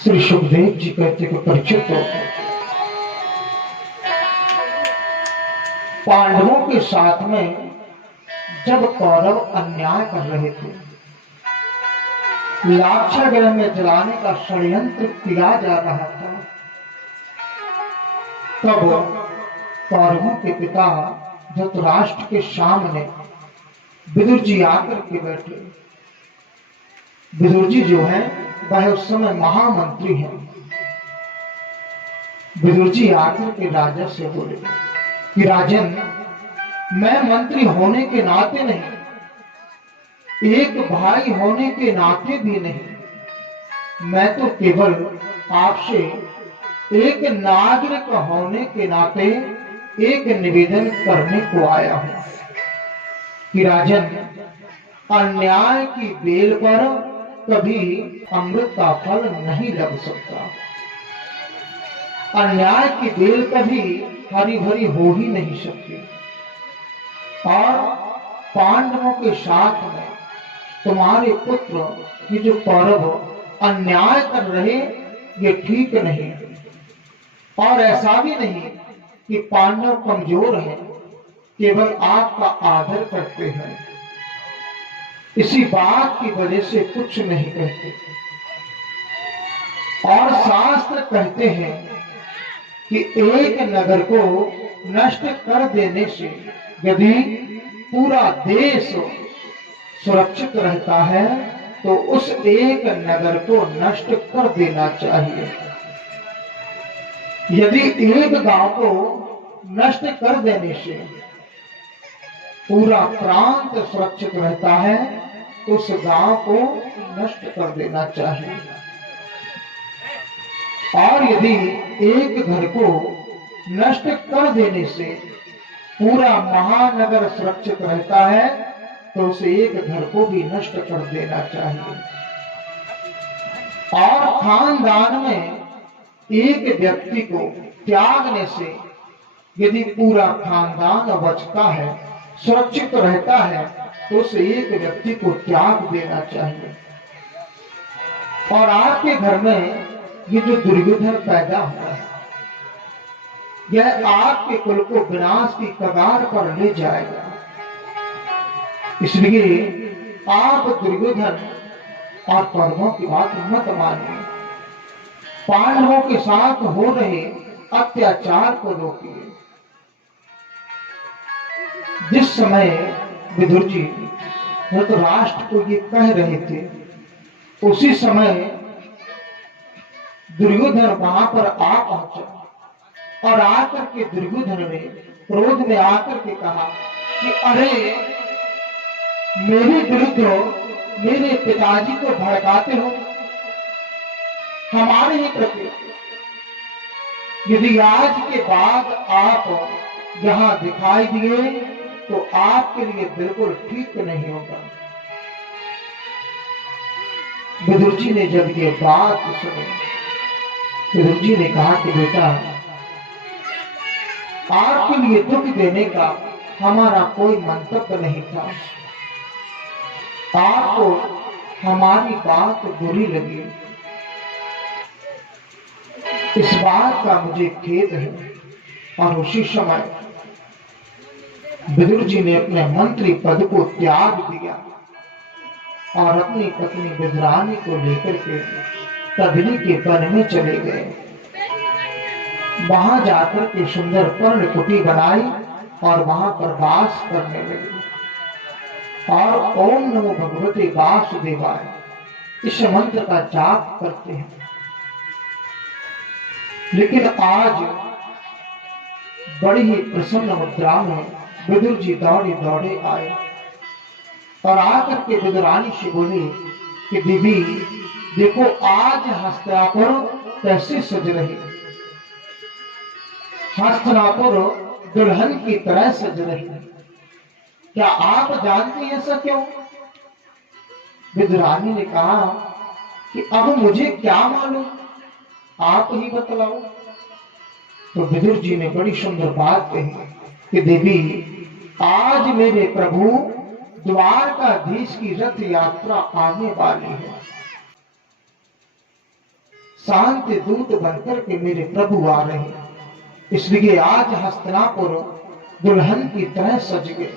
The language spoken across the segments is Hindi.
श्री सुखदेव जी कहते कि परिचित हो, पांडवों के साथ में जब कौरव अन्याय कर रहे थे, लाक्षागृह में जलाने का षड्यंत्र किया जा रहा था, तब कौरवों के पिता धृतराष्ट्र के सामने विदुर जी आकर के बैठे। विदुर जी जो है वह उस समय महामंत्री हैं। विदुर जी आकर के राजा से बोले कि राजन, मैं मंत्री होने के नाते नहीं, एक भाई होने के नाते भी नहीं, मैं तो केवल आपसे एक नागरिक होने के नाते एक निवेदन करने को आया हूं कि राजन, अन्याय की बेल पर कभी अमृत का फल नहीं लग सकता। अन्याय की बेल कभी हरी भरी हो ही नहीं सकती। और पांडवों के साथ में तुम्हारे पुत्र ये जो कौरव अन्याय कर रहे, ये ठीक नहीं। और ऐसा भी नहीं कि पांडव कमजोर है, केवल आपका आदर करते हैं, इसी बात की वजह से कुछ नहीं कहते। और शास्त्र कहते हैं कि एक नगर को नष्ट कर देने से यदि पूरा देश सुरक्षित रहता है तो उस एक नगर को नष्ट कर देना चाहिए। यदि एक गांव को नष्ट कर देने से पूरा प्रांत सुरक्षित रहता है तो उस गांव को नष्ट कर देना चाहिए। और यदि एक घर को नष्ट कर देने से पूरा महानगर सुरक्षित रहता है तो उस एक घर को भी नष्ट कर देना चाहिए। और खानदान में एक व्यक्ति को त्यागने से यदि पूरा खानदान बचता है, सुरक्षित रहता है, तो उस एक व्यक्ति को त्याग देना चाहिए। और आपके घर में ये जो दुर्योधन पैदा हुआ है, यह आपके कुल को विनाश की कगार पर ले जाएगा। इसलिए आप दुर्योधन और कौरवों की बात मत मानिए। पांडवों के साथ हो रहे अत्याचार को रोकिए। जिस समय विदुर जी धृतराष्ट्र को ये कह रहे थे, उसी समय दुर्योधन वहां पर आ पहुंचा और आकर के दुर्योधन ने क्रोध में आकर के कहा कि अरे, मेरे विरुद्ध मेरे पिताजी को भड़काते हो, हमारे ही प्रति। यदि आज के बाद आप यहां दिखाई दिए तो आपके लिए बिल्कुल ठीक नहीं होगा। विदुर जी ने जब ये बात सुनी, विदुर जी ने कहा कि बेटा, आपके लिए दुख देने का हमारा कोई मंतव्य नहीं था। आपको हमारी बात बुरी लगी, इस बात का मुझे खेद है। और उसी समय विदुर जी ने अपने मंत्री पद को त्याग दिया और अपनी पत्नी विदुरानी को लेकर के कदली के वन में चले गए। वहां जाकर के सुंदर पर्ण कुटी बनाई और वहां पर वास करने लगे। और ओम नमो भगवते वासुदेवाय इस मंत्र का जाप करते हैं। लेकिन आज बड़ी ही प्रसन्न मुद्रा में विदुर जी दौड़े दौड़े आए और आकर के विदुरानी से बोले कि दीदी देखो, आज हस्तिनापुर कैसे सज रही, हस्तिनापुर दुल्हन की तरह सज रही। क्या आप जानती हैं ऐसा क्यों? विदुरानी ने कहा कि अब मुझे क्या मालूम, आप ही बतलाओ। तो विदुर जी ने बड़ी सुंदर बात कही कि देवी, आज मेरे प्रभु द्वारकाधीश की रथ यात्रा आने वाली है। शांति दूत बनकर के मेरे प्रभु आ रहे हैं। इसलिए आज हस्तिनापुर दुल्हन की तरह सज गए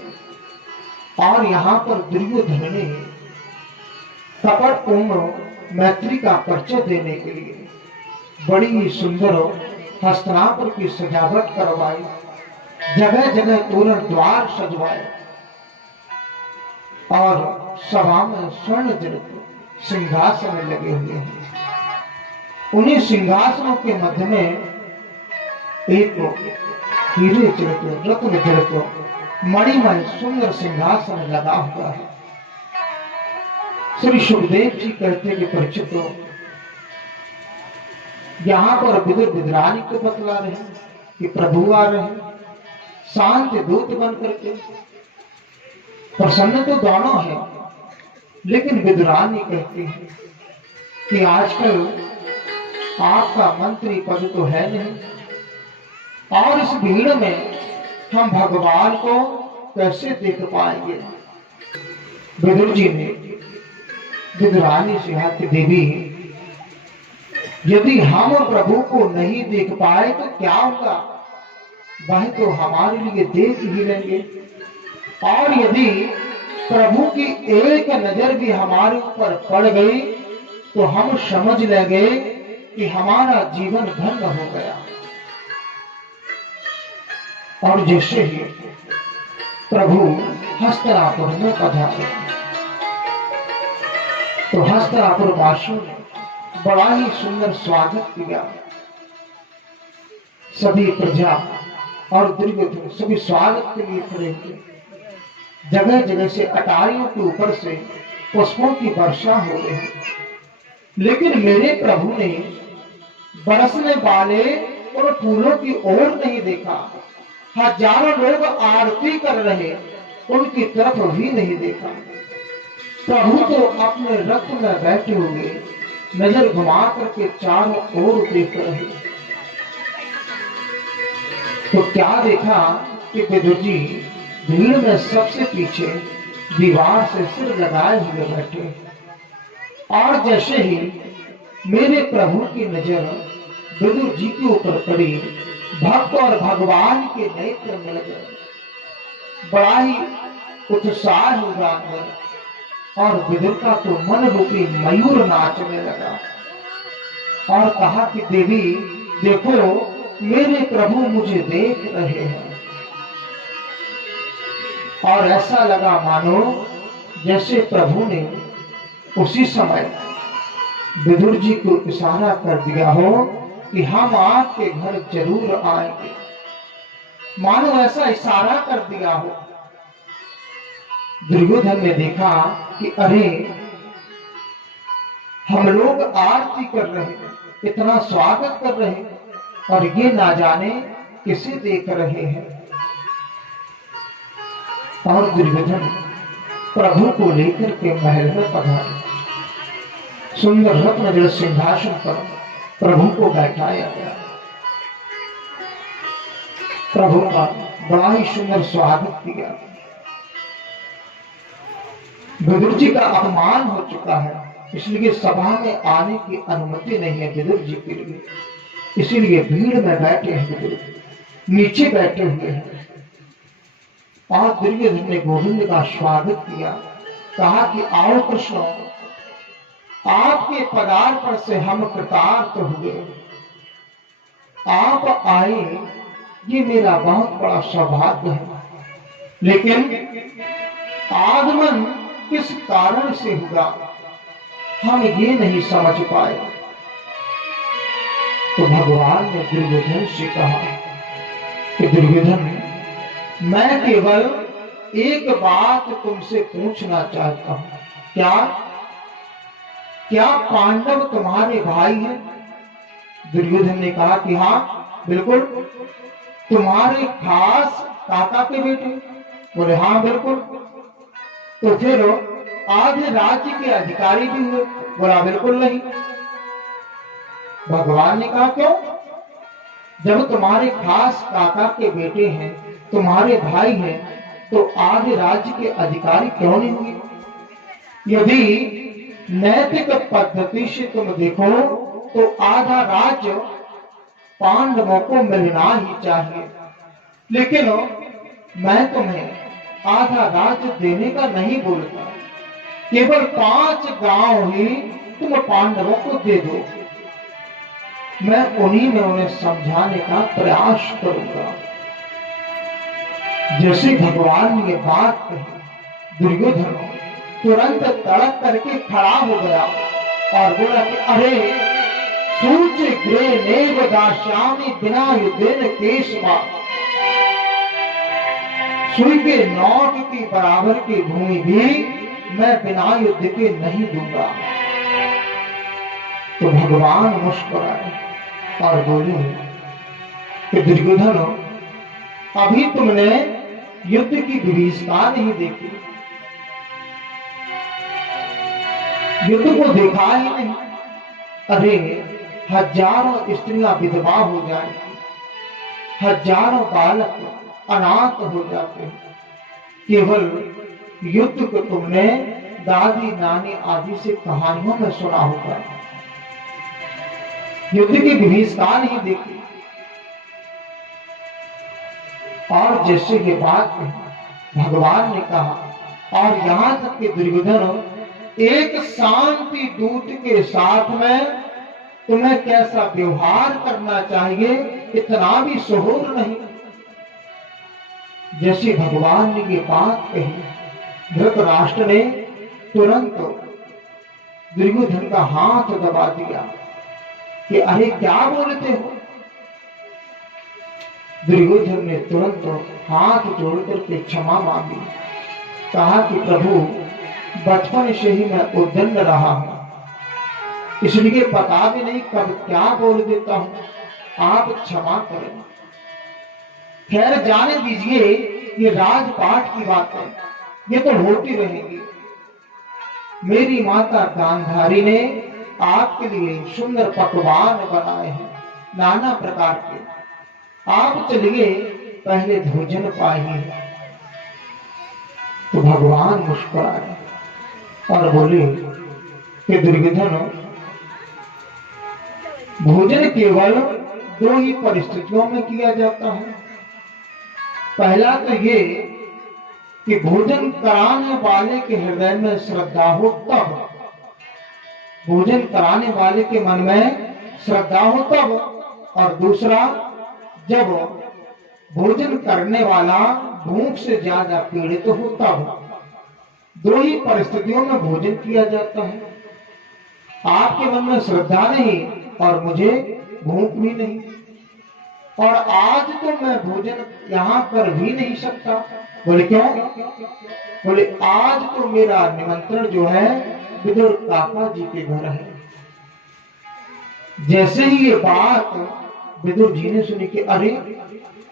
और यहाँ पर दुर्योधन ने कपटपूर्ण मैत्री का परिचय देने के लिए बड़ी ही सुंदर हस्तिनापुर की सजावट करवाई, जगह जगह तोरण द्वार सजवाए और सभा में स्वर्ण जनित सिंहासन लगे हुए हैं। उन्हीं सिंहासनों के मध्य में एक हीरे जड़ित रत्न जड़ित मणिमय सुंदर सिंहासन लगा हुआ है। श्री सुखदेव जी कहते कि परिचित हो, यहाँ पर विदुर विदुरानी को बतला रहे कि प्रभु आ रहे हैं शांति दूत बन करके। प्रसन्न तो दोनों है, लेकिन विदुरानी कहती है कि आजकल आपका मंत्री पद तो है नहीं, और इस भीड़ में हम भगवान को कैसे देख पाएंगे। विदुर जी ने विदुरानी से कहा कि देवी, यदि हम प्रभु को नहीं देख पाए तो क्या होगा, वह तो हमारे लिए देख ही लेंगे, और यदि प्रभु की एक नजर भी हमारे ऊपर पड़ गई तो हम समझ लेंगे कि हमारा जीवन धन्य हो गया। और जैसे ही प्रभु हस्तिनापुर में पधारे तो हस्तिनापुर वासियों ने बड़ा ही सुंदर स्वागत किया। सभी प्रजा और दुर्योधन सभी स्वागत के लिए खड़े हुए। जगह जगह से अटारियों के ऊपर से पुष्पों की वर्षा हो रही है, लेकिन मेरे प्रभु ने बरसने वाले और फूलों की ओर नहीं देखा। हजारों लोग आरती कर रहे, उनकी तरफ भी नहीं देखा। प्रभु तो अपने रथ में बैठे हुए नजर घुमा करके चारों ओर देख रहे। तो क्या देखा कि विदुर जी भीड़ में सबसे पीछे दीवार से सिर लगाए हुए बैठे, और जैसे ही मेरे प्रभु की नजर विदुर जी के ऊपर पड़ी, भक्त और भगवान के नेत्र मिल गए। बड़ा ही उत्साह हुआ अंदर, और विदुर का तो मन रूपी मयूर नाचने लगा और कहा कि देवी देखो, मेरे प्रभु मुझे देख रहे हैं। और ऐसा लगा मानो जैसे प्रभु ने उसी समय विदुर जी को इशारा कर दिया हो कि हम आपके घर जरूर आएंगे। मानो ऐसा इशारा कर दिया हो। दुर्योधन ने देखा कि अरे, हम लोग आरती कर रहे हैं, इतना स्वागत कर रहे हैं, और ये ना जाने किसे देख रहे हैं। और दुर्योधन प्रभु को लेकर के महल में पधारे। सुंदर रत्न जड़ सिंहासन पर प्रभु को बैठाया गया। प्रभु का बड़ा ही सुंदर स्वागत किया। विदुर जी का अपमान हो चुका है, इसलिए सभा में आने की अनुमति नहीं है विदुर जी के लिए। इसीलिए भीड़ में बैठे हैं विदुर, नीचे बैठे हुए हैं। और दुर्योधन ने गोविंद का स्वागत किया, कहा कि आओ कृष्ण, आपके पदार्पण से हम कृतार्थ हुए, आप आए, ये मेरा बहुत बड़ा सौभाग्य है। लेकिन आगमन किस कारण से हुआ, हम ये नहीं समझ पाए। तो भगवान ने दुर्योधन से कहा कि दुर्योधन, मैं केवल एक बात तुमसे पूछना चाहता हूं, क्या पांडव तुम्हारे भाई हैं? दुर्योधन ने कहा कि हाँ बिल्कुल। तुम्हारे खास काका के बेटे? बोले हाँ बिल्कुल। तो फिर आधे राज्य के अधिकारी भी हुए? बोला बिल्कुल नहीं। भगवान ने कहा क्यों? जब तुम्हारे खास काका के बेटे हैं, तुम्हारे भाई हैं, तो आधे राज्य के अधिकारी क्यों नहीं हुए? यदि नैतिक पद्धति से तुम देखो तो आधा राज्य पांडवों को मिलना ही चाहिए, लेकिन मैं तुम्हें आधा राज्य देने का नहीं बोलता, केवल 5 गांव ही तुम पांडवों को दे दो। मैं उन्हीं में उन्हें समझाने का प्रयास करूंगा। जैसे भगवान ने बात कही, दुर्योधन तुरंत तड़क करके खड़ा हो गया और बोला कि अरे सूच ग्रे नेव दास्यामि बिना युद्धेन केशवा, सुई के नौक की बराबर की भूमि भी मैं बिना युद्ध के नहीं दूंगा। तो भगवान मुस्कुराए और बोले कि दुर्योधन, अभी तुमने युद्ध की विभीषिका नहीं देखी, युद्ध को देखा ही नहीं। अरे हजारों स्त्रियां विधवा हो जाएंगी, हजारों बालक अनाथ हो जाते हैं, केवल युद्ध को तुमने दादी नानी आदि से कहानियों में सुना होगा, युद्ध की विभीषिका नहीं देखी। और जैसे ये बात भगवान ने कहा, और यहां तक कि दुर्योधन एक शांति दूत के साथ में तुम्हें कैसा व्यवहार करना चाहिए इतना भी शोर नहीं। जैसे भगवान ने ये बात कही, धृतराष्ट्र ने तुरंत दुर्योधन का हाथ दबा दिया कि अरे क्या बोलते हो। दुर्योधन ने तुरंत हाथ जोड़कर के क्षमा मांगी, कहा कि प्रभु बचपन से ही मैं उद्दंड रहा हूं, इसलिए पता भी नहीं कब क्या बोल देता हूं, आप क्षमा करें। खैर जाने दीजिए, ये राजपाट की बात है, ये तो होती रहेगी। मेरी माता गांधारी ने आपके लिए सुंदर पकवान बनाए हैं नाना प्रकार के, आप चलिए पहले भोजन पाइए। तो भगवान मुस्कुराए और बोले कि दुर्योधन, भोजन केवल 2 ही परिस्थितियों में किया जाता है। पहला तो ये कि भोजन कराने वाले के हृदय में श्रद्धा हो तब, भोजन कराने वाले के मन में श्रद्धा हो तब, और दूसरा जब भोजन करने वाला भूख से ज्यादा पीड़ित हो तब। 2 ही परिस्थितियों में भोजन किया जाता है। आपके मन में श्रद्धा नहीं और मुझे भूख भी नहीं, और आज तो मैं भोजन यहां कर भी नहीं सकता। बोले क्यों? बोले आज तो मेरा निमंत्रण जो है विदुर काका जी के घर है। जैसे ही ये बात विदुर जी ने सुनी कि अरे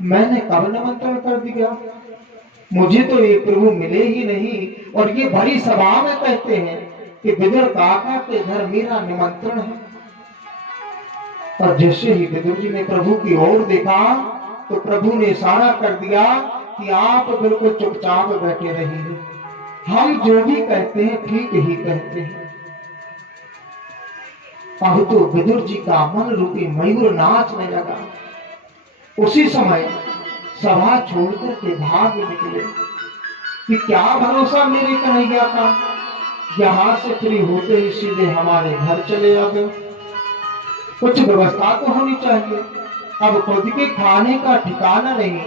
मैंने कब निमंत्रण कर दिया, मुझे तो ये प्रभु मिले ही नहीं, और ये भरी सभा में कहते हैं कि विदुर काका के घर मेरा निमंत्रण है। और जैसे ही विदुर जी ने प्रभु की ओर देखा तो प्रभु ने इशारा कर दिया कि आप बिल्कुल चुपचाप बैठे रहिए, हम जो भी कहते हैं ठीक ही कहते हैं। अब तो विदुर जी का मन रूपी मयूर नाचने लगा। उसी समय सभा छोड़कर के भाग निकले कि क्या भरोसा मेरे कन्हैया का, यहां से फ्री होते ही सीधे हमारे घर चले आ गए। कुछ व्यवस्था तो होनी चाहिए, अब खुद के खाने का ठिकाना नहीं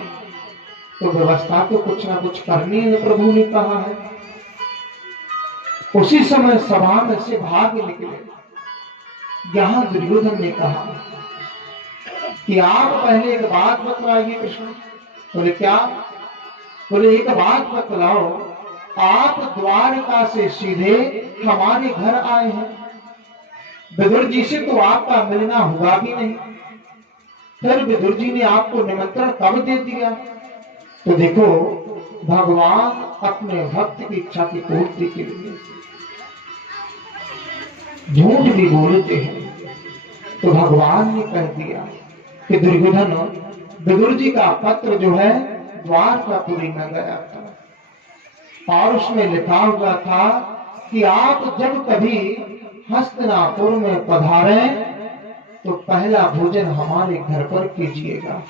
तो व्यवस्था तो कुछ ना कुछ करनी है, प्रभु ने कहा है। उसी समय सभा में से भाग निकले। यहां दुर्योधन ने कहा कि आप पहले एक बात बतलाइए कृष्ण। बोले क्या? बोले एक बात बतलाओ, आप द्वारका से सीधे हमारे घर आए हैं, विदुर जी से तो आपका मिलना हुआ भी नहीं, फिर विदुर जी ने आपको निमंत्रण कब दे दिया? तो देखो भगवान अपने भक्त की इच्छा की पूर्ति के लिए झूठ भी बोलते हैं। तो भगवान ने कह दिया कि दुर्योधन, विदुर जी का पत्र जो है द्वारकापुरी में गया था और उसमें लिखा हुआ था कि आप जब कभी हस्तिनापुर में पधारें तो पहला भोजन हमारे घर पर कीजिएगा।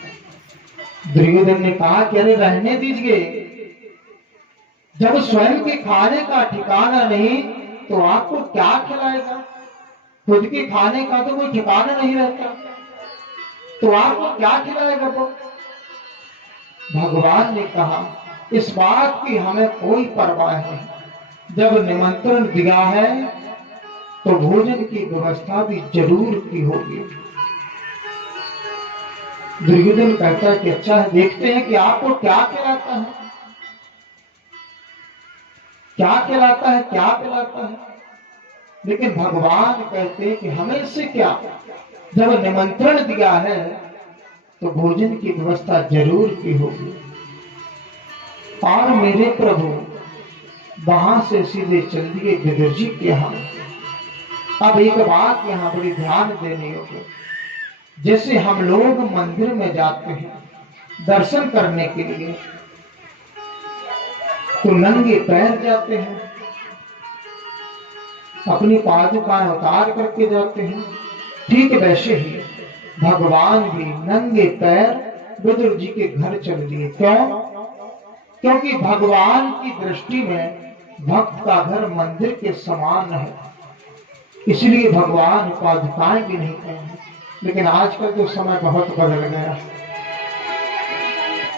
दुर्योधन ने कहा कि अरे रहने दीजिए, जब स्वयं के खाने का ठिकाना नहीं तो आपको क्या खिलाएगा? खुद के खाने का तो कोई ठिकाना नहीं रहता, तो आपको क्या खिलाएगा वो? भगवान ने कहा इस बात की हमें कोई परवाह नहीं, जब निमंत्रण दिया है तो भोजन की व्यवस्था भी जरूर की होगी। दुर्योधन कहता है कि अच्छा है, देखते हैं कि आपको क्या खिलाता है, क्या खिलाता है, क्या पिलाता है। लेकिन भगवान कहते हैं कि हमें इससे क्या, जब निमंत्रण दिया है तो भोजन की व्यवस्था जरूर की होगी। और मेरे प्रभु वहां से सीधे चल दिए विदुर जी के यहाँ। अब एक बात यहाँ बड़ी ध्यान देने योग्य, जैसे हम लोग मंदिर में जाते हैं दर्शन करने के लिए तो नंगे पैर जाते हैं, अपनी पादुकाएं उतार करके जाते हैं, ठीक वैसे ही भगवान भी नंगे पैर विदुर जी के घर चल दिए। क्यों? क्योंकि भगवान की दृष्टि में भक्त का घर मंदिर के समान है, इसलिए भगवान पादुकाएं भी नहीं पहने। लेकिन आजकल तो समय बहुत बदल गया,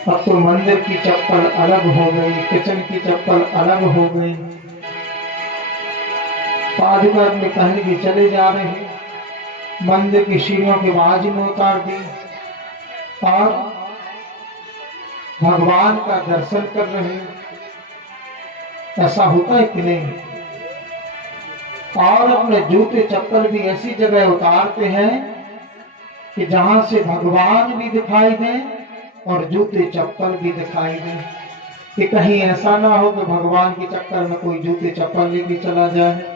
अब तो मंदिर की चप्पल अलग हो गई, किचन की चप्पल अलग हो गई, पादुका में पहन के चले जा रहे हैं, मंदिर की सीढ़ियों के बाजू में उतार दी और भगवान का दर्शन कर रहे हैं। ऐसा होता है कि नहीं? और अपने जूते चप्पल भी ऐसी जगह उतारते हैं कि जहां से भगवान भी दिखाई दें और जूते चप्पल भी दिखाई दें, कि कहीं ऐसा ना हो कि भगवान के चक्कर में कोई जूते चप्पल लेके चला जाए।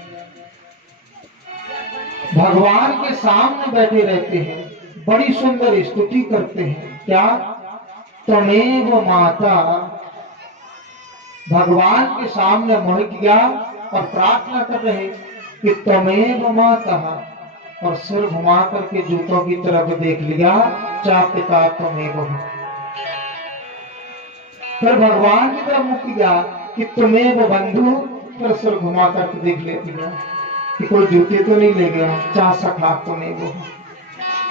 भगवान के सामने बैठे रहते हैं, बड़ी सुंदर स्तुति करते हैं, क्या? त्वमेव माता। भगवान के सामने मुँह किया और प्रार्थना कर रहे कि त्वमेव माता, और सिर घुमा करके जूतों की तरफ देख लिया, चा पिता त्वमेव। फिर भगवान की तरफ मुँह किया कि त्वमेव बंधु, फिर सिर घुमा करके देख लिया कि कोई जूते तो नहीं ले गया, चा सखा त्वमेव।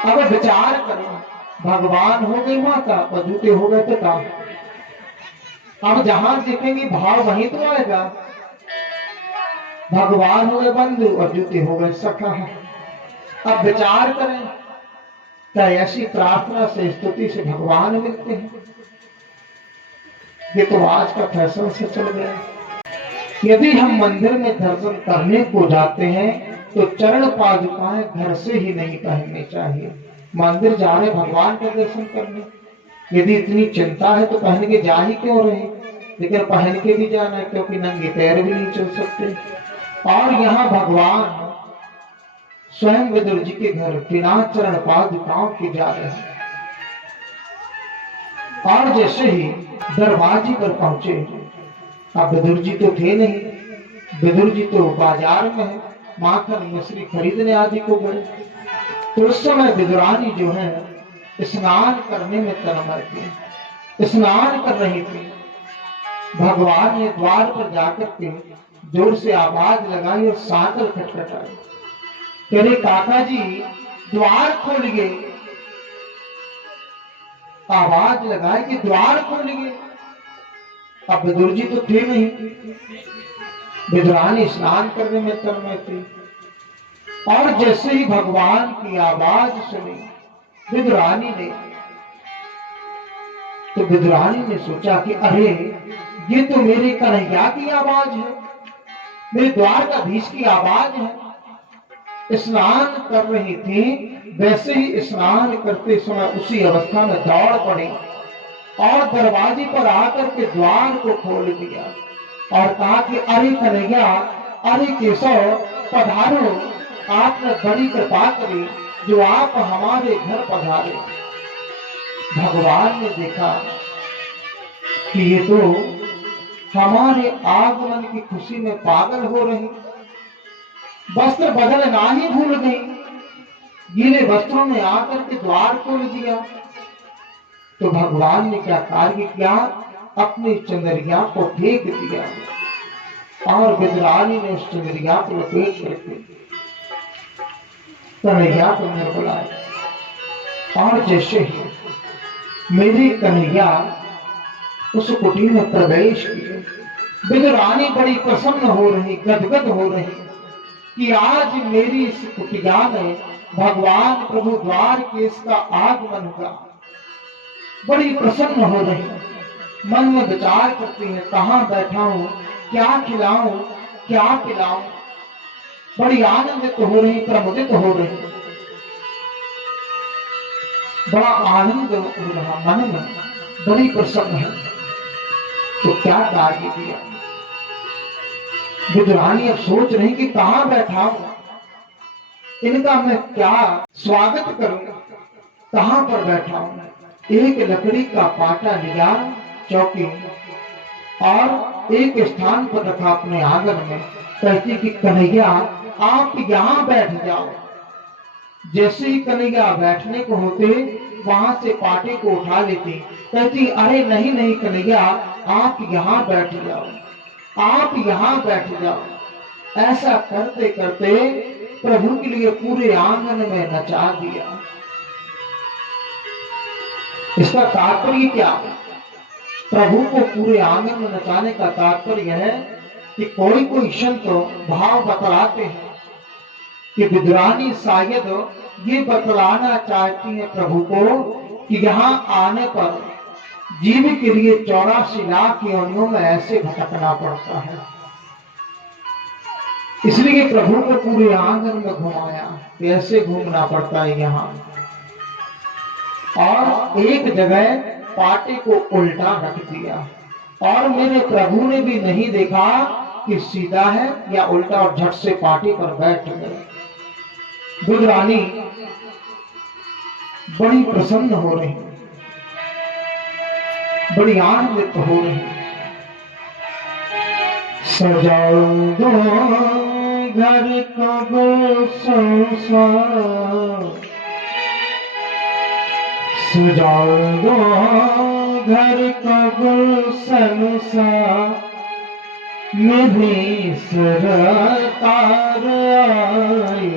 अब विचार करें, भगवान हो गई माता और जूते हो गए पिता। अब जहां देखेंगे भाव वहीं तो आएगा, भगवान हो गए बंधु और जूते हो गए सखा। अब विचार करें, क्या ऐसी प्रार्थना से स्तुति से भगवान मिलते हैं? ये तो आज का फैशन से चल गया। यदि हम मंदिर में दर्शन करने को जाते हैं तो चरण पादुकाएं घर से ही नहीं पहननी चाहिए। मंदिर जा रहे भगवान का दर्शन करने, यदि इतनी चिंता है तो पहन के जा ही क्यों रहे, लेकिन पहन के भी जाना है, क्योंकि नंगे पैर भी नहीं चल सकते। और यहाँ भगवान स्वयं विदुर जी के घर बिना चरण पादुकाओं के जा रहे हैं। और जैसे ही दरवाजे पर पहुंचे, अब विदुर जी तो थे नहीं, विदुर जी तो बाजार में है, माखन मछली खरीदने आदि को गए। तो उस समय विदुरानी जो है स्नान करने में तन्मय थी, स्नान कर रही थी। भगवान ने द्वार पर जाकर के जोर से आवाज लगाई और सांकल खटखटाई, तेरे काका जी द्वार खोलिए। आवाज लगाई कि द्वार खोलिए। अब विदुर जी तो थे नहीं, विदुरानी स्नान करने में तन्मय थी। और जैसे ही भगवान की आवाज सुनी विदुरानी ने, तो विदुरानी ने सोचा कि अरे ये तो मेरे कन्हैया की आवाज है, मेरे द्वारकाधीश की आवाज है। स्नान कर रही थी, वैसे ही स्नान करते समय उसी अवस्था में दौड़ पड़ी और दरवाजे पर आकर के द्वार को खोल दिया और कहा कि अरे कन्हैया, अरे केशव, पधारो, आपने बड़ी कृपा करी जो आप हमारे घर पधारे। भगवान ने देखा कि ये तो हमारे आगमन की खुशी में पागल हो रही, वस्त्र बदलना ही भूल गई, गीले वस्त्रों में आकर के द्वार खोल दिया। तो भगवान ने क्या कार्य किया, अपनी चंद्रिया को फेंक दिया और विद्रानी ने उस चंद्रिया को लपेट करके कन्हैया को ने बुलाया। और जैसे ही मेरी कन्हैया उस कुटी में प्रवेश किए, विद्रानी बड़ी प्रसन्न हो रही, गदगद हो रही कि आज मेरी इस कुटिया में भगवान प्रभु द्वार के इसका आगमन हुआ। बड़ी प्रसन्न हो रही, मन में विचार करती है कहां बैठा हूं, क्या खिलाऊं, क्या पिलाऊं। बड़ी आनंदित हो रही, प्रमुदित हो रही, बड़ा आनंद हो रहा मन में, बड़ी प्रसन्न है। तो क्या कार्य किया, विद्रानी अब सोच रही कि कहां बैठा हूं, इनका मैं क्या स्वागत करूंगा, कहां पर बैठा हूं। एक लकड़ी का पाटा लिया, चौकी, और एक स्थान पर रखा अपने आंगन में। कहती कि कन्हैया आप यहां बैठ जाओ। जैसे ही कन्हैया बैठने को होते वहां से पाटे को उठा लेती। कहती अरे नहीं नहीं कन्हैया, आप यहां बैठ जाओ, आप यहां बैठ जाओ। ऐसा करते करते प्रभु के लिए पूरे आंगन में नचा दिया। इसका तात्पर्य क्या है, प्रभु को पूरे आंगन में नचाने का तात्पर्य है कि कोई कोई संत भाव बतलाते हैं कि विद्रानी शायद ये बतलाना चाहती है प्रभु को कि यहाँ आने पर जीव के लिए 84 लाख योनियों में ऐसे भटकना पड़ता है। इसलिए प्रभु को पूरे आंगन में घुमाया, कैसे घूमना पड़ता है यहाँ। और एक जगह पाटे को उल्टा रख दिया और मेरे प्रभु ने भी नहीं देखा कि सीधा है या उल्टा, और झट से पाटे पर बैठ गए। विद्रानी बड़ी प्रसन्न हो रही, बड़ी आनंदित हो रही। सजाओ दो घर का संसार, सजाओ दो घर का संसार, मेरी सरकार आई।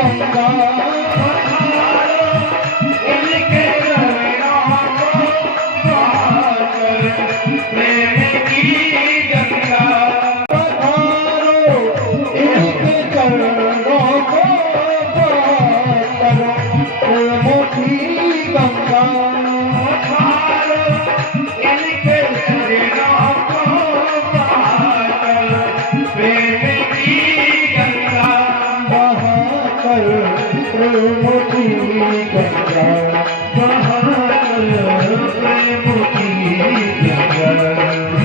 गंगा इनके चरणों को बहाकर प्रेम की गंगा पधारो इनके चरणों को बहाकर प्रेम की गंगा पधारो इनके चरणों को बहाकर प्रेम की गंगा बहाकर प्रेम की गंगा बहाकर प्रेम की गंगा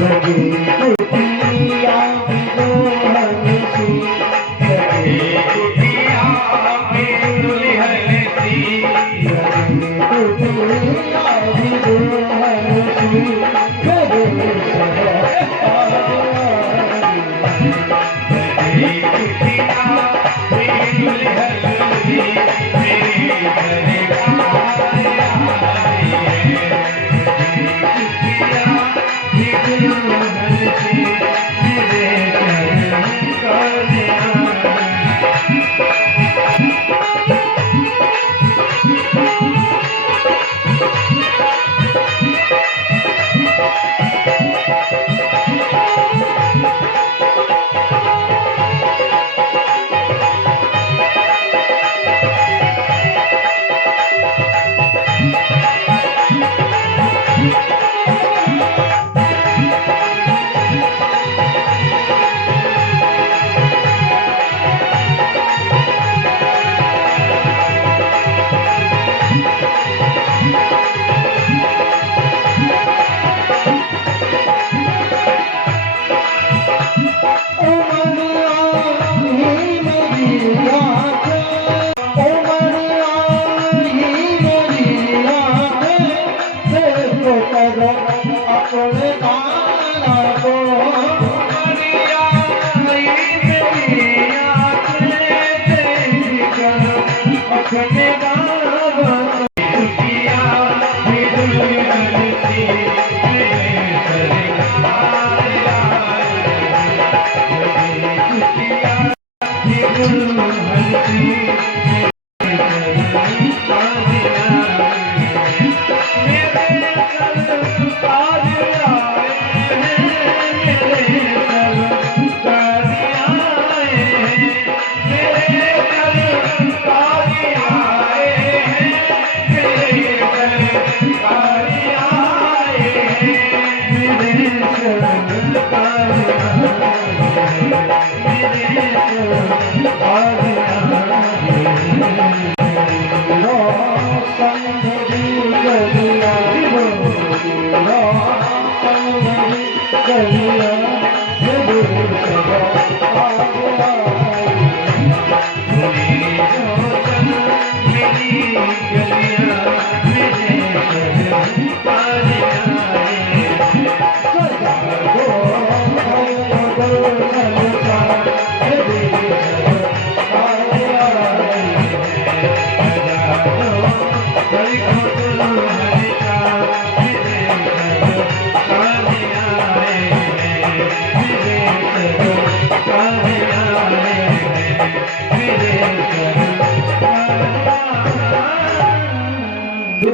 लगे कुटिया बिदोहन सी लगे कुटिया बिदोहन सी लगे कुटिया बिदोहन सी लगे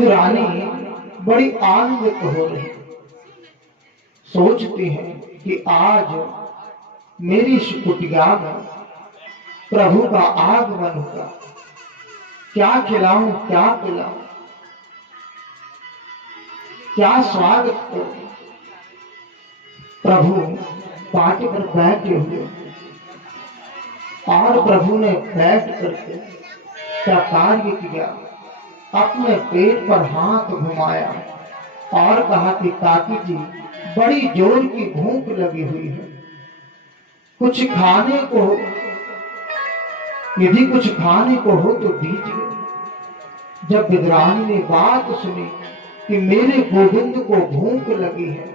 रानी बड़ी आनंदित हो रही, सोचती है कि आज मेरी इस कुटिया में प्रभु का आगमन होगा, क्या खिलाऊं क्या पिलाऊं, क्या स्वागत करूं। प्रभु पाटे पर बैठे हुए और प्रभु ने बैठ करके क्या कार्य किया, अपने पेट पर हाथ घुमाया और कहा कि काकी जी बड़ी जोर की भूख लगी हुई है, कुछ खाने को, यदि कुछ खाने को हो तो दीजिए। जब विद्रानी ने बात सुनी कि मेरे गोविंद को भूख लगी है,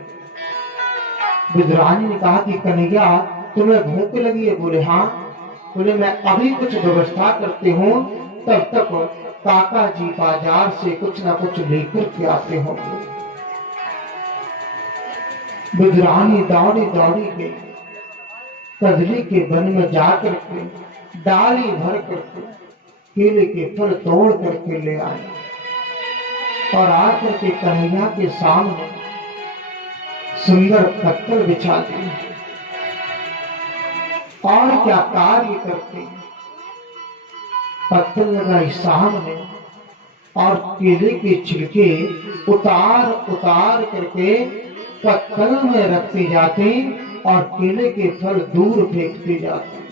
विद्रानी ने कहा कि कन्हैया तुम्हें भूख लगी है? बोले हाँ। बोले मैं अभी कुछ व्यवस्था करती हूँ, तब तक काका जी बाजार से कुछ ना कुछ लेकर के आते होंगे। विद्रानी दौड़ी दौड़ी गई, कदली के वन में जाकर के डाली भर करके केले के फल तोड़ करके ले आए और आकर के कन्हैया के सामने सुंदर पत्थर बिछा दिए। और क्या कार्य करते हैं, पत्थर लगाई सामने और केले के छिलके उतार उतार करके पत्थर में रखते जाते और केले के फल दूर फेंकते जाते।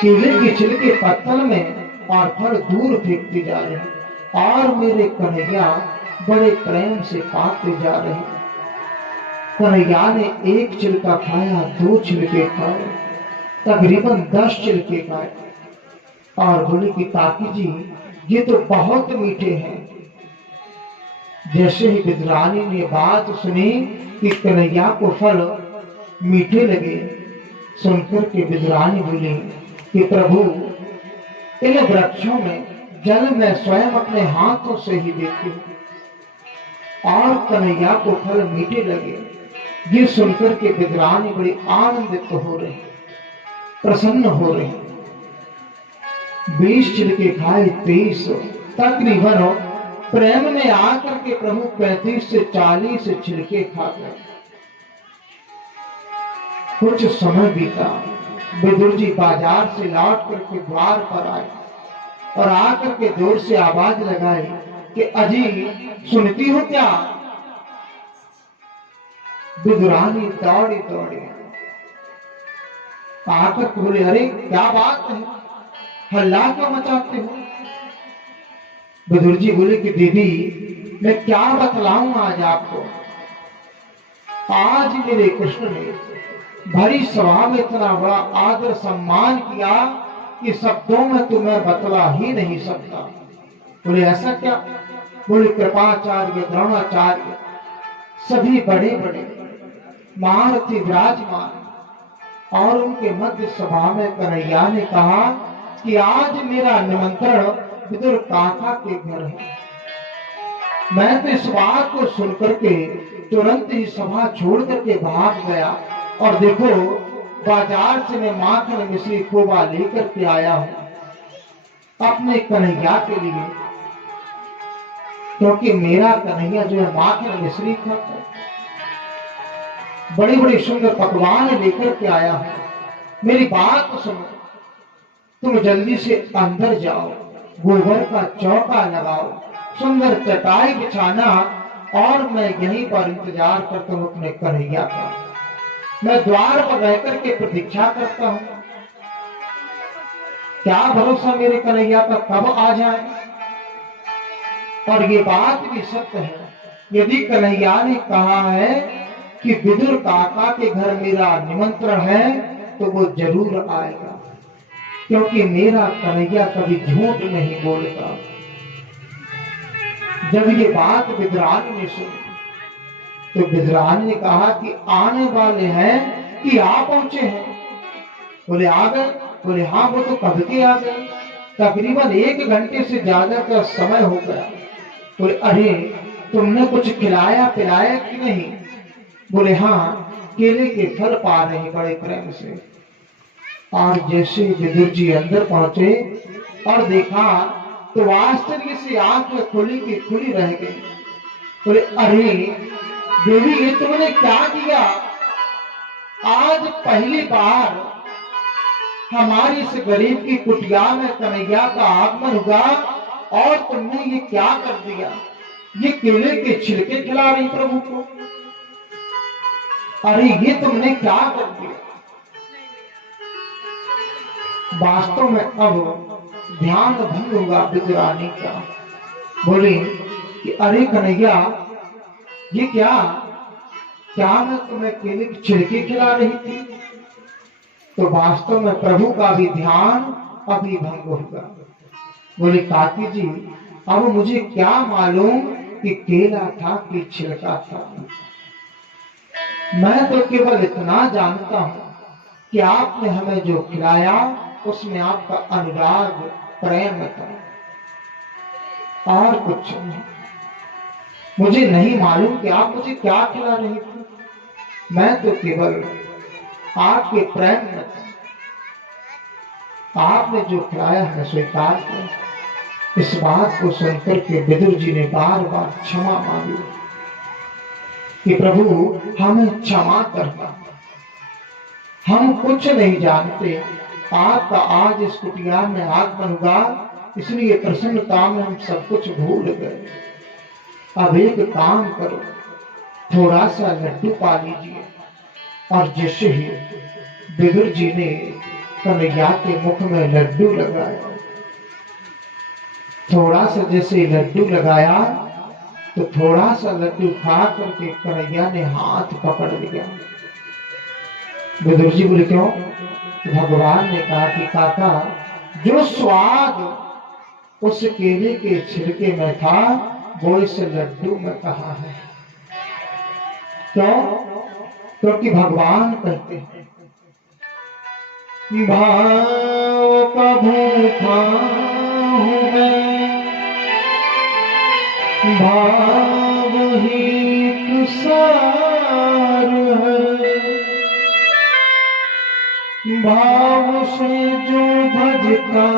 केले के छिलके पत्थर में और फल दूर फेंकते जा रहे और मेरे कन्हैया बड़े प्रेम से पाते जा रहे। कन्हैया ने एक छिलका खाया, 2 छिलके खाए, तकरीबन 10 छिलके खाए और बोले कि काकी जी ये तो बहुत मीठे हैं। जैसे ही विद्रानी ने बात सुनी कि कन्हैया को फल मीठे लगे, सुनकर के विद्रानी बोली कि प्रभु इन वृक्षों में जल मैं स्वयं अपने हाथों से ही देती हूं और कन्हैया को फल मीठे लगे। ये सुनकर के विद्रानी बड़ी आनंदित हो रही, प्रसन्न हो रही। 20 छिलके खाए, 23 तकरीबन प्रेम में आकर के प्रभु 35 से 40 छिलके खा गए। कुछ समय बीता, विदुर जी बाजार से लौट करके द्वार पर आए और आकर के जोर से आवाज लगाई कि अजी सुनती हो क्या? विदुरानी दौड़ी दौड़ी आकर बोले अरे क्या बात है, हल्ला क्यों मचाते हो? विदुर जी बोले कि दीदी मैं क्या बतलाऊं आज आपको। आज मेरे कृष्ण ने भरी सभा में इतना बड़ा आदर सम्मान किया कि शब्दों में तुम्हें बतला ही नहीं सकता। बोले ऐसा क्या? बोले कृपाचार्य, द्रोणाचार्य सभी बड़े बड़े महारथी विराजमान और उनके मध्य सभा में कन्हैया ने कहा कि आज मेरा निमंत्रण विदुर काका के घर है। मैं तो इस बात को सुनकर के तुरंत ही सभा छोड़ करके भाग गया और देखो बाजार से मैं माखन मिश्री खोबा लेकर के आया हूं अपने कन्हैया के लिए, क्योंकि मेरा कन्हैया जो है माखन मिश्री खाता है। बड़ी बड़ी सुंदर पकवान लेकर के आया हूं। मेरी बात सुनो, तुम जल्दी से अंदर जाओ, गोबर का चौका लगाओ, सुंदर चटाई बिछाना और मैं यहीं पर इंतजार करता हूं अपने कन्हैया का। मैं द्वार पर रहकर के प्रतीक्षा करता हूं, क्या भरोसा मेरे कन्हैया का कब आ जाए। और ये बात भी सत्य है, यदि कन्हैया ने कहा है कि विदुर काका के घर मेरा निमंत्रण है तो वो जरूर आएगा, क्योंकि मेरा कन्हैया कभी झूठ नहीं बोलता। जब ये बात विद्रानी ने सुनी तो विद्रानी ने कहा कि आने वाले हैं कि आप पहुंचे हैं? बोले आ गए। बोले हाँ वो तो कब के आ गए, तकरीबन 1 घंटे से ज्यादा का समय हो गया। बोले अरे तुमने कुछ खिलाया पिलाया कि नहीं? बोले हाँ केले के फल पा रहे बड़े प्रेम से। और जैसे विदुर जी अंदर पहुंचे और देखा तो आश्चर्य से आंख में खुली की खुली रह गई। बोले अरे देवी ये तुमने क्या किया? आज पहली बार हमारी इस गरीब की कुटिया में कन्हैया का आगमन हुआ और तुमने ये क्या कर दिया? ये केले के छिलके खिला रही प्रभु को। अरे ये तुमने क्या कर दिया? वास्तव में अब ध्यान भंग हुआ विद्रानी का। बोली कि अरे कन्हैया ये क्या मैं तुम्हें केले के छिलके खिला रही थी? तो वास्तव में प्रभु का भी ध्यान अभी भंग होगा। बोले काकी जी अब मुझे क्या मालूम कि केला था कि छिलका था। मैं तो केवल इतना जानता हूं कि आपने हमें जो खिलाया उसमें आपका अनुराग प्रेम था और कुछ नहीं। मुझे नहीं मालूम कि आप मुझे क्या खिला रही थी। मैं तो केवल आपके प्रेम में था। आपने जो खिलाया है स्वीकार करें। इस बात को सुनकर के विदुर जी ने बार बार क्षमा मांगी कि प्रभु हमें क्षमा करना, हम कुछ नहीं जानते, आपका आज इस कुटिया में आगमन हुआ, इसलिए प्रसन्नता में हम सब कुछ भूल गए। अब एक काम करो, थोड़ा सा लड्डू पा लीजिए। और जैसे ही विदुर जी ने कन्हैया के मुख में लड्डू लगाया, थोड़ा सा जैसे लड्डू लगाया तो थोड़ा सा लड्डू खा करके कन्हैया ने हाथ पकड़ लिया। विदुर जी बोले क्यों? तो भगवान ने कहा कि काका, जो स्वाद उस केले के छिलके में था वो इस लड्डू में कहा है। क्यों? क्योंकि भगवान कहते हैं भाव का भूखा हूं मैं, भाव ही तुसार है, भाव से जो भजता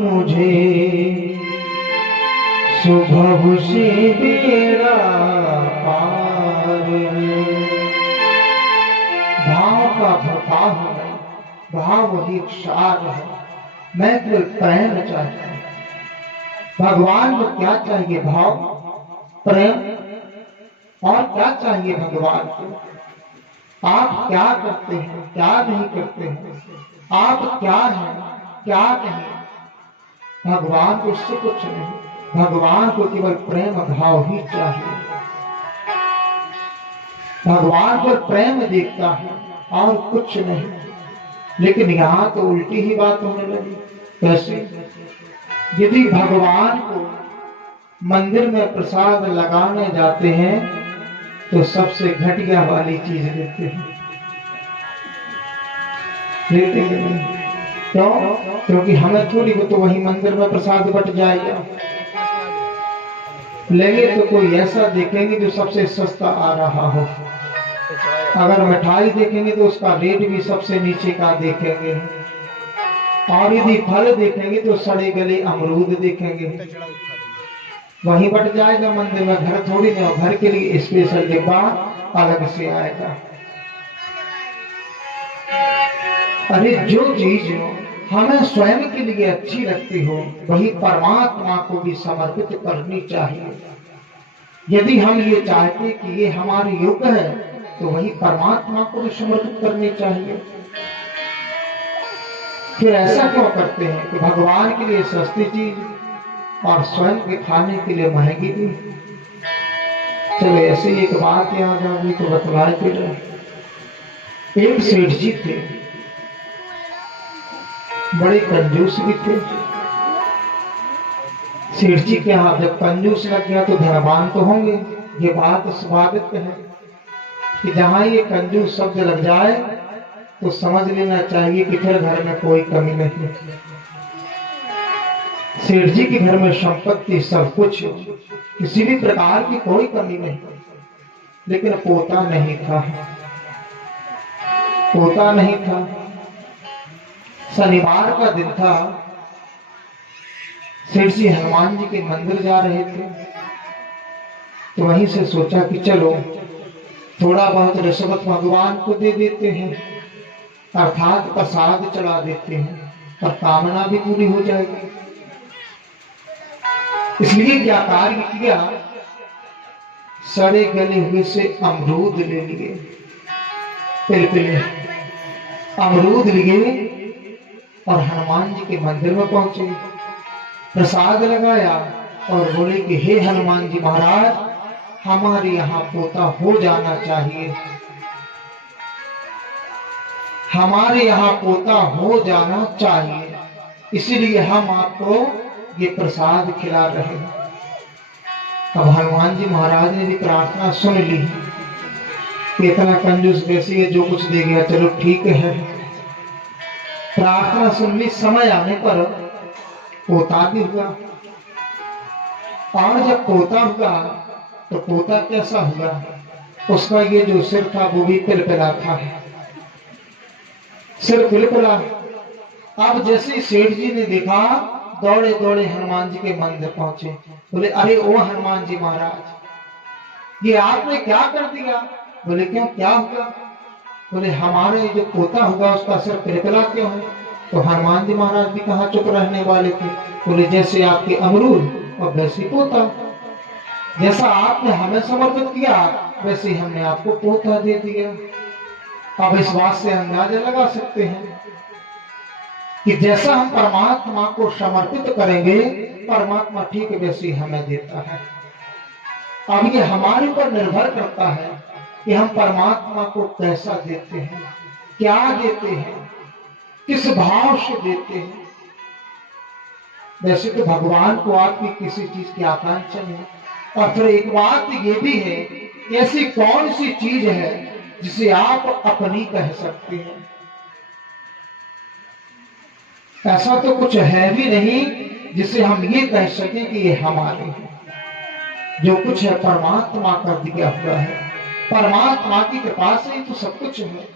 मुझे, सुबह से बेड़ा पार है। भाव का भूखा हूं मैं, भाव ही सार है, मैं केवल प्रेम चाहता हूं। भगवान को क्या चाहिए? भाव, प्रेम। और क्या चाहिए भगवान को? आप क्या करते हैं, क्या नहीं करते हैं, आप क्या हैं, क्या नहीं। भगवान को उससे कुछ नहीं, भगवान को केवल प्रेम भाव ही चाहिए। भगवान को प्रेम देखता है और कुछ नहीं। लेकिन यहाँ तो उल्टी ही बात होने लगी। कैसे? यदि भगवान को मंदिर में प्रसाद लगाने जाते हैं तो सबसे घटिया वाली चीज देते हैं, लेते हैं नहीं। क्यों? क्योंकि हमें थोड़ी वो तो वही मंदिर में प्रसाद बट जाएगा। लेंगे तो कोई ऐसा देखेंगे जो सबसे सस्ता आ रहा हो। अगर मिठाई देखेंगे तो उसका रेट भी सबसे नीचे का देखेंगे। और यदि फल देखेंगे तो सड़े गले अमरूद देखेंगे। वहीं बट जाएगा मंदिर में, घर थोड़ी ना। घर के लिए स्पेशल डिब्बा अलग से आएगा। अरे जो चीज हमें स्वयं के लिए अच्छी लगती हो वही परमात्मा को भी समर्पित करनी चाहिए। यदि हम ये चाहते कि ये हमारे योग्य है तो वही परमात्मा को भी समर्पित करनी चाहिए। फिर ऐसा क्यों करते हैं कि भगवान के लिए सस्ती चीज और स्वयं के खाने के लिए महंगी भी। चलो ऐसे एक बात याद आ गई तो बतलाए फिर। एक सेठ जी थे, बड़े कंजूस भी थे। सेठ जी के यहाँ जब कंजूस लग गया तो धनवान तो होंगे। ये बात स्वाभाविक है कि जहां ये कंजूस शब्द लग जाए तो समझ लेना चाहिए कि फिर घर में कोई कमी नहीं। सेठ जी के घर में संपत्ति सब कुछ, किसी भी प्रकार की कोई कमी नहीं, लेकिन पोता नहीं था। पोता नहीं था। शनिवार का दिन था। सेठ जी हनुमान जी के मंदिर जा रहे थे तो वहीं से सोचा कि चलो थोड़ा बहुत रिश्वत भगवान को दे देते हैं, अर्थात प्रसाद चढ़ा देते हैं और कामना भी पूरी हो जाएगी। इसलिए क्या कार्य किया, सड़े गले हुए से अमरूद ले लिए, पिलपिले अमरूद लिए और हनुमान जी के मंदिर में पहुंचे, प्रसाद लगाया और बोले कि हे हनुमान जी महाराज, हमारे यहाँ पोता हो जाना चाहिए, हमारे यहाँ पोता हो जाना चाहिए, इसीलिए हम आपको ये प्रसाद खिला रहे हैं। अब हनुमान जी महाराज ने भी प्रार्थना सुन ली कि इतना कंजूस कैसी है, जो कुछ दे गया चलो ठीक है। प्रार्थना सुन ली। समय आने पर पोता भी हुआ। और जब पोता हुआ तो पोता कैसा हुआ, उसका ये जो सिर था वो भी पिलपिला था। सिर पिलपिला अब जैसे सेठ जी ने देखा, दौड़े दौड़े हनुमान जी के मंदिर पहुंचे। बोले अरे ओ हनुमान जी महाराज, ये आपने क्या कर दिया? बोले क्यों, क्या हुआ? बोले हमारे जो पोता हुआ उसका सिर पिरकला क्यों है? तो हनुमान जी महाराज भी कहाँ चुप रहने वाले थे। बोले जैसे आपके अमरूद और वैसे पोता, जैसा आपने हमें समर्पित किया वैसे ही हमने आपको पोता दे दिया। अब इस बात से अंदाजा लगा सकते हैं कि जैसा हम परमात्मा को समर्पित करेंगे, परमात्मा ठीक वैसे हमें देता है। अब ये हमारे ऊपर निर्भर करता है कि हम परमात्मा को कैसा देते हैं, क्या देते हैं, किस भाव से देते हैं। वैसे तो भगवान को आपकी किसी चीज की आकांक्षा नहीं। और फिर एक बात ये भी है, ऐसी कौन सी चीज है जिसे आप अपनी कह सकते हैं? ऐसा तो कुछ है भी नहीं जिसे हम ये कह सकें कि ये हमारे हैं। जो कुछ है परमात्मा का दिया हुआ है, परमात्मा की कृपा से ही तो सब कुछ है,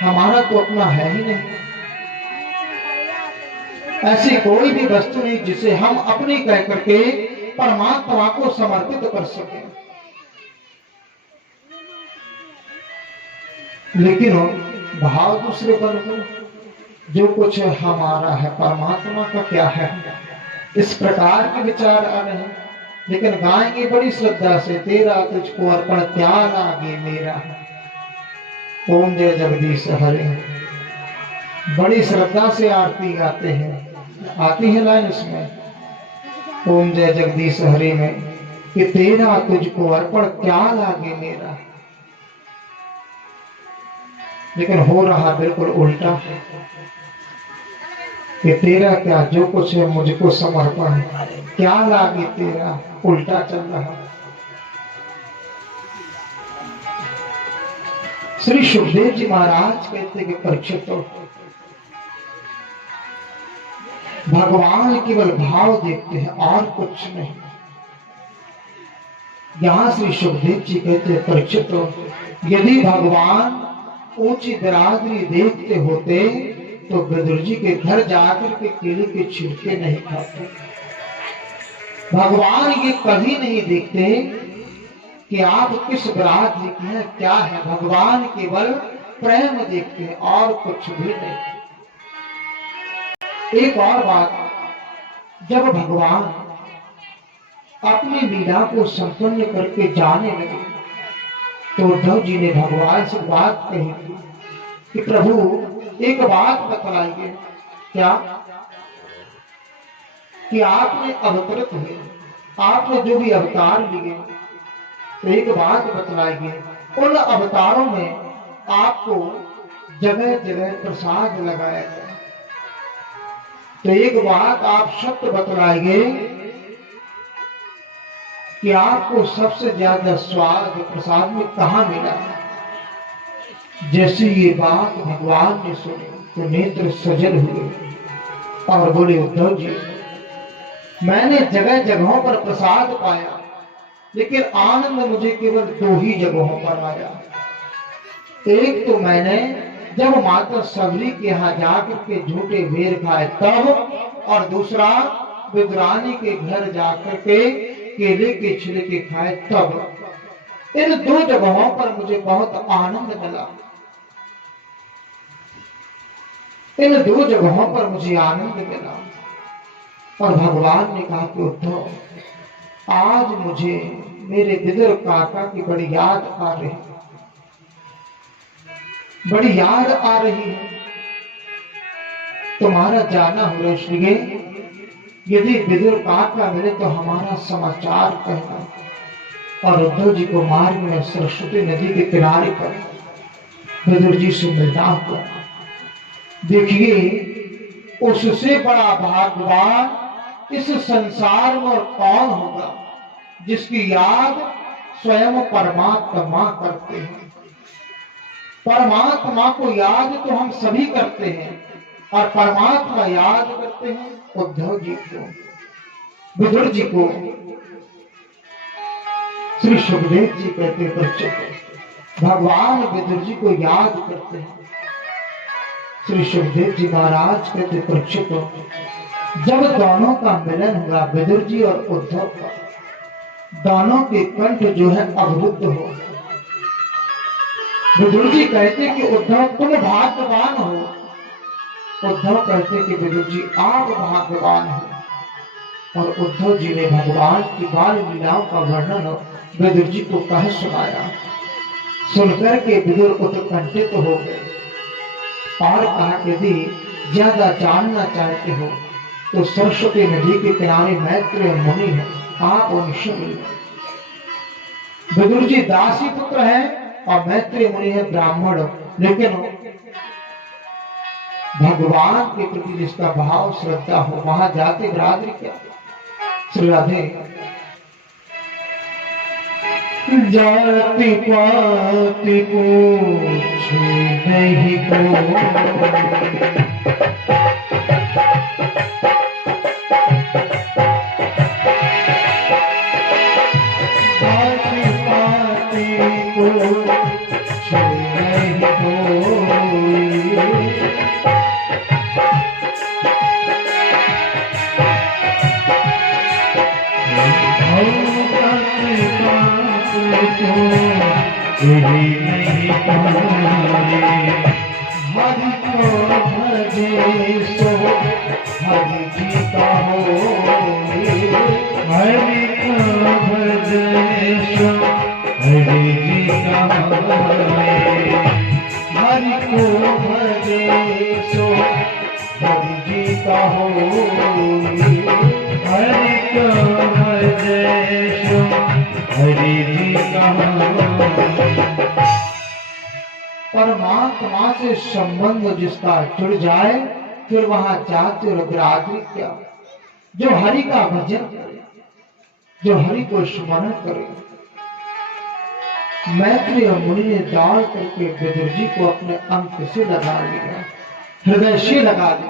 हमारा तो अपना है ही नहीं। ऐसी कोई भी वस्तु नहीं जिसे हम अपनी कह करके परमात्मा को समर्पित कर सके। लेकिन भाव दूसरे बन गए, जो कुछ हमारा है परमात्मा का क्या है, इस प्रकार के विचार आ रहे हैं। लेकिन गाएंगे बड़ी श्रद्धा से, तेरा तुझको अर्पण क्या लागे मेरा, ओम जय जगदीश हरे। बड़ी श्रद्धा से आरती गाते हैं। आती है लाइन उसमें, ओम जय जगदीश हरे में, कि तेरा तुझको अर्पण क्या लागे मेरा। लेकिन हो रहा बिल्कुल उल्टा, कि तेरा क्या, जो कुछ है मुझको समर्पण, क्या लागे तेरा, उल्टा चल रहा। श्री सुखदेव जी महाराज कहते कि परीक्षित तो भगवान केवल भाव देखते हैं और कुछ नहीं। यहां श्री सुखदेव जी कहते हैं परीक्षित तो, यदि भगवान ऊंची बिरादरी देखते होते तो विदुर जी के घर जाकर के केले के छिलके नहीं खाते। भगवान ये कभी नहीं देखते कि आप किस बिरादरी के हैं, क्या है। भगवान केवल प्रेम देखते हैं और कुछ भी नहीं। एक और बात, जब भगवान अपनी लीला को संपन्न करके जाने लगे तो उद्धव जी ने भगवान से बात कही कि प्रभु एक बात बतलाइए, क्या कि आपने अवतरित हुए, आपने जो भी अवतार लिए, तो एक बात बतलाइए, उन अवतारों में आपको जगह जगह प्रसाद लगाया गया, तो एक बात आप सत्य बतलाइए कि आपको सबसे ज्यादा स्वाद प्रसाद में कहां मिला। जैसे ये बात भगवान ने सुनी तो नेत्र सजल हुए और बोले उद्धव जी, मैंने जगह जगहों पर प्रसाद पाया, लेकिन आनंद मुझे केवल दो ही जगहों पर आया। एक तो मैंने जब माता सबरी के यहाँ जाकर के झूठे बेर खाए तब, और दूसरा विदुरानी के घर जाकर के केले के छिलके खाए तब। इन दो जगहों पर मुझे बहुत आनंद मिला, इन दो जगहों पर मुझे आनंद मिला। और भगवान ने कहा कि उद्धव, आज मुझे मेरे विदुर काका की बड़ी याद आ रही है, बड़ी याद आ रही है। तुम्हारा जाना हो रहा श्रीगे, यदि विदुर काका मिले तो हमारा समाचार कहना। और उद्धव जी को मार्ग में सरस्वती नदी के किनारे पर विदुर जी से मिलना हुआ। देखिए, उससे बड़ा भाग्यवान इस संसार में और कौन होगा जिसकी याद स्वयं परमात्मा करते हैं। परमात्मा को याद तो हम सभी करते हैं, और परमात्मा याद करते हैं उद्धव जी को, विदुर जी को। श्री सुखदेव जी कहते बच्चों को, भगवान विदुर जी को याद करते हैं। श्री सुखदेव जी महाराज कहते परीक्षित, जब दोनों का मिलन हुआ विदुर जी और उद्धव का, दोनों के कंठ जो है अवरुद्ध हो। विदुर जी कहते कि उद्धव तुम भाग्यवान हो, उद्धव कहते कि विदुर जी आप भाग्यवान हो। और उद्धव जी ने भगवान की बाल लीलाओं का वर्णन विदुर जी को कह सुनाया। सुनकर के विदुर उत्कंठित हो गए और कहा कि यदि ज्यादा जानना चाहते हो तो सरस्वती नदी के किनारे मैत्रेय मुनि है, आप उनसे मिलो। विदुर जी दासी पुत्र है और मैत्रेय मुनि है ब्राह्मण, लेकिन भगवान के प्रति जिसका भाव श्रद्धा हो वहां जाते बरादरी क्या। श्री राधे जाति पाति पूछ नहीं को, हरि को भजे सो हरि जी का हो, हरि को भजे सो हरि जी का हो, हरि को भजे सो हरि जी का हो, हरि को भजे सो हरि जी का हो। परमात्मा से संबंध जिसका जुड़ जाए फिर वहां जाति और बिरादरी क्या। जो हरि का भजन करे, जो हरि को स्मरण करे। मैत्रेय मुनि ने दौड़ करके विदुर जी को अपने अंक से लगा लिया, हृदय से लगा लिया।